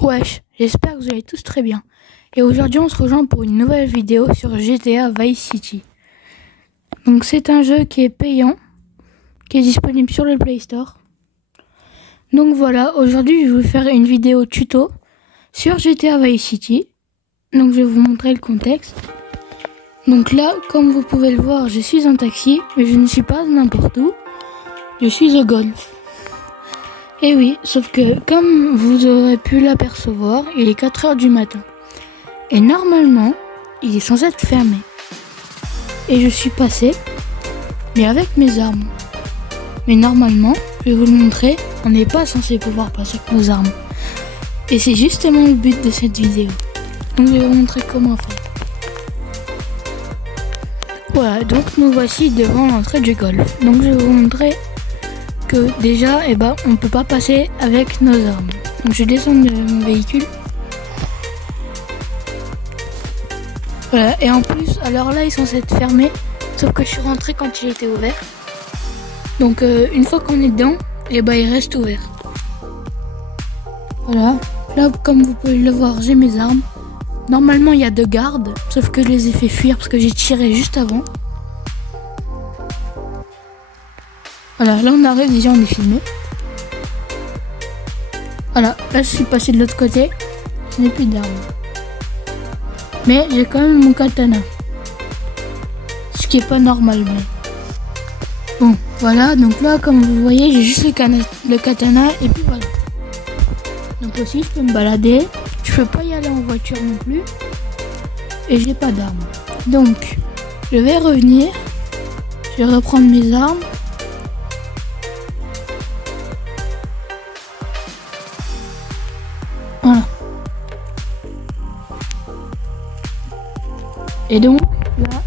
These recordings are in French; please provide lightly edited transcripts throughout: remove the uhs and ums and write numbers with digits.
Wesh, j'espère que vous allez tous très bien. Et aujourd'hui on se rejoint pour une nouvelle vidéo sur GTA Vice City. Donc c'est un jeu qui est payant, qui est disponible sur le Play Store. Donc voilà, aujourd'hui je vais vous faire une vidéo tuto sur GTA Vice City. Donc je vais vous montrer le contexte. Donc là, comme vous pouvez le voir, je suis en taxi, mais je ne suis pas n'importe où. Je suis au golf. Et oui, sauf que comme vous aurez pu l'apercevoir, il est 4 h du matin. Et normalement, il est censé être fermé. Et je suis passé, mais avec mes armes. Mais normalement, je vais vous le montrer, on n'est pas censé pouvoir passer avec nos armes. Et c'est justement le but de cette vidéo. Donc je vais vous montrer comment faire. Voilà, donc nous voici devant l'entrée du golf. Donc je vais vous montrer que déjà, on peut pas passer avec nos armes. Donc je descends de mon véhicule. Voilà, et en plus, alors là, ils sont censés être fermés, sauf que je suis rentré quand il était ouvert. Donc une fois qu'on est dedans, il reste ouvert. Voilà, là comme vous pouvez le voir, j'ai mes armes. Normalement, il y a 2 gardes, sauf que je les ai fait fuir parce que j'ai tiré juste avant. Voilà, là on arrive, déjà on est filmé. Voilà, là je suis passé de l'autre côté, je n'ai plus d'armes. Mais j'ai quand même mon katana. Ce qui est pas normal, mais... Bon, voilà, donc là comme vous voyez, j'ai juste le katana et puis voilà. Donc aussi je peux me balader, je peux pas y aller en voiture non plus. Et j'ai pas d'armes. Donc, je vais revenir, je vais reprendre mes armes. Voilà. Et donc, là.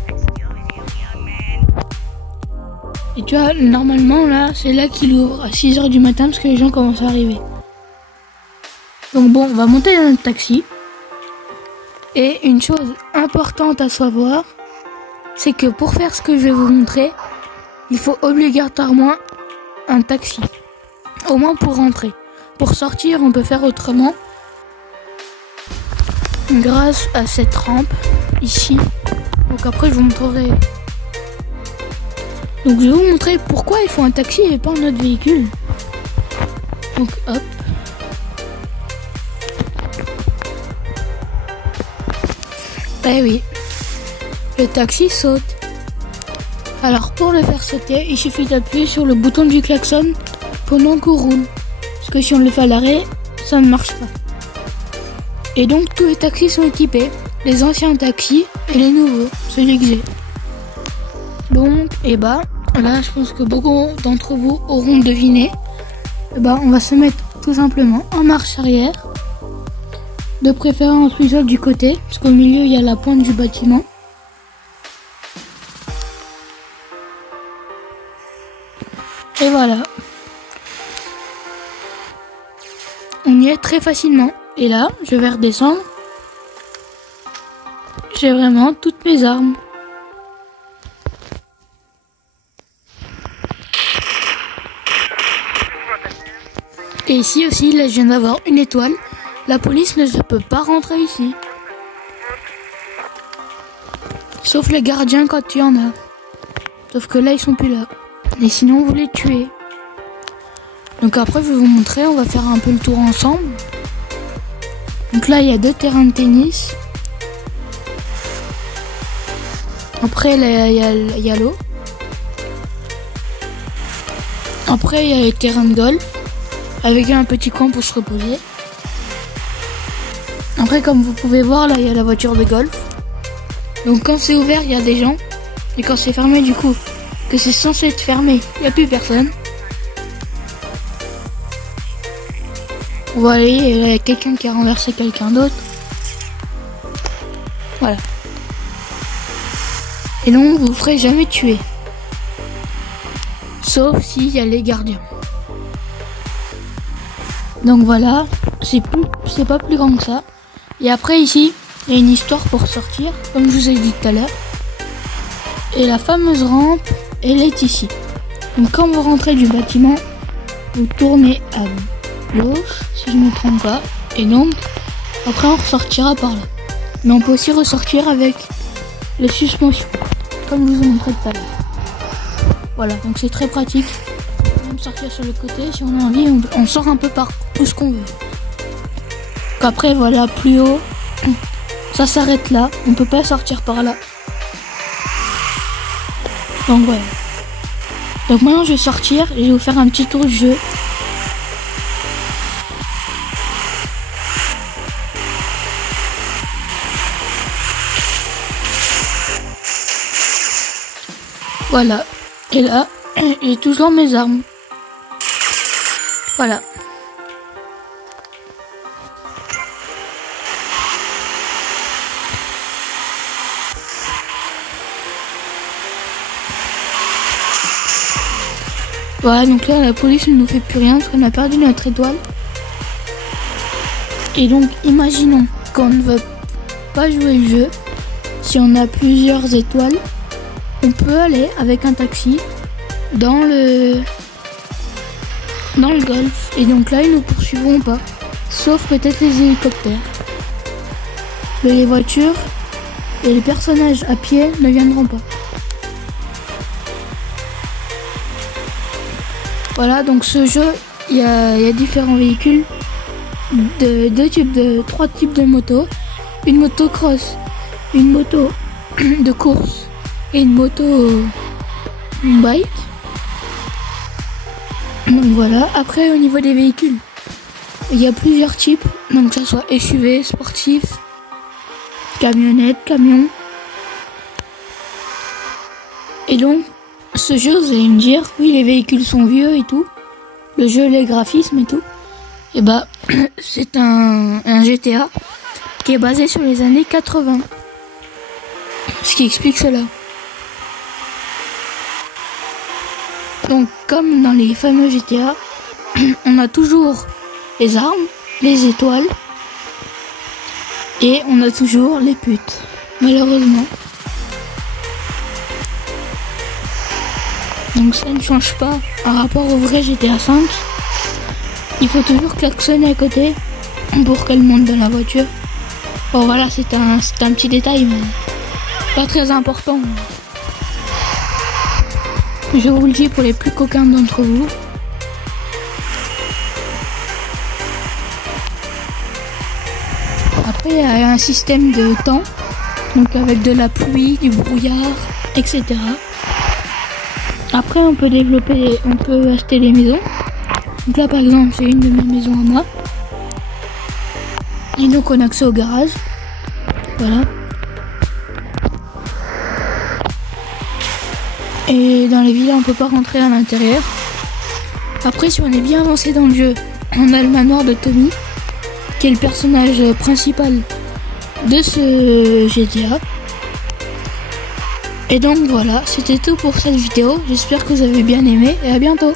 Et tu vois, normalement, là, c'est là qu'il ouvre à 6 h du matin parce que les gens commencent à arriver. Donc bon, on va monter dans notre taxi. Et une chose importante à savoir, c'est que pour faire ce que je vais vous montrer, il faut obligatoirement un taxi. Au moins pour rentrer. Pour sortir, on peut faire autrement. Grâce à cette rampe ici. Donc après je vous montrerai. Donc je vais vous montrer pourquoi il faut un taxi et pas un autre véhicule. Donc hop. Eh oui. Le taxi saute. Alors pour le faire sauter, il suffit d'appuyer sur le bouton du klaxon pendant qu'on roule. Parce que si on le fait à l'arrêt, ça ne marche pas. Et donc tous les taxis sont équipés, les anciens taxis et les nouveaux, celui que j'ai. Donc, là je pense que beaucoup d'entre vous auront deviné. On va se mettre tout simplement en marche arrière. De préférence plutôt du côté, parce qu'au milieu il y a la pointe du bâtiment. Et voilà. On y est très facilement. Et là, je vais redescendre. J'ai vraiment toutes mes armes. Et ici aussi, là, je viens d'avoir une étoile. La police ne peut pas rentrer ici. Sauf les gardiens quand il y en a. Sauf que là, ils sont plus là. Et sinon, vous les tuez. Donc après, je vais vous montrer. On va faire un peu le tour ensemble. Donc là, il y a 2 terrains de tennis. Après, là, il y a l'eau. Après, il y a les terrains de golf. Avec un petit coin pour se reposer. Après, comme vous pouvez voir, là, il y a la voiture de golf. Donc quand c'est ouvert, il y a des gens. Et quand c'est fermé, du coup, que c'est censé être fermé, il n'y a plus personne. Vous voyez, il y a quelqu'un qui a renversé quelqu'un d'autre. Voilà. Et donc, vous ne ferez jamais tuer. Sauf s'il y a les gardiens. Donc voilà, c'est pas plus grand que ça. Et après ici, il y a une histoire pour sortir, comme je vous ai dit tout à l'heure. Et la fameuse rampe, elle est ici. Donc quand vous rentrez du bâtiment, vous tournez à gauche, si je ne me trompe pas, Et donc, après on ressortira par là. Mais on peut aussi ressortir avec les suspensions, comme je vous ai montré tout à l'heure. Voilà, donc c'est très pratique. On peut même sortir sur le côté, si on a envie, on sort un peu par tout ce qu'on veut. Après voilà, plus haut, ça s'arrête là, on peut pas sortir par là. Donc voilà. Donc maintenant je vais sortir et je vais vous faire un petit tour du jeu. Voilà. Et là, j'ai toujours mes armes. Voilà. Voilà, donc là la police ne nous fait plus rien parce qu'on a perdu notre étoile. Et donc imaginons qu'on ne veut pas jouer le jeu. Si on a plusieurs étoiles, on peut aller avec un taxi dans le golf. Et donc là ils nous poursuivront pas. Sauf peut-être les hélicoptères. Mais les voitures et les personnages à pied ne viendront pas. Voilà, donc ce jeu, il y a différents véhicules, trois types de motos, une moto cross, une moto de course et une moto bike. Donc voilà, après au niveau des véhicules, il y a plusieurs types, donc que ce soit SUV, sportif, camionnette, camion. Et donc, ce jeu, vous allez me dire, oui, les véhicules sont vieux et tout, le jeu, les graphismes et tout. Et bah, c'est un GTA qui est basé sur les années 80. Ce qui explique cela. Donc, comme dans les fameux GTA, on a toujours les armes, les étoiles, et on a toujours les putes, malheureusement. Donc ça ne change pas par rapport au vrai GTA 5. Il faut toujours klaxonner à côté pour qu'elle monte dans la voiture. Bon voilà, c'est un petit détail, mais pas très important. Je vous le dis pour les plus coquins d'entre vous. Après il y a un système de temps, donc avec de la pluie, du brouillard, etc. Après on peut acheter des maisons. Donc là par exemple c'est une de mes maisons à moi. Et donc on a accès au garage. Voilà. Et dans les villas on peut pas rentrer à l'intérieur. Après si on est bien avancé dans le jeu, on a le manoir de Tommy, qui est le personnage principal de ce GTA. Et donc voilà, c'était tout pour cette vidéo. J'espère que vous avez bien aimé et à bientôt.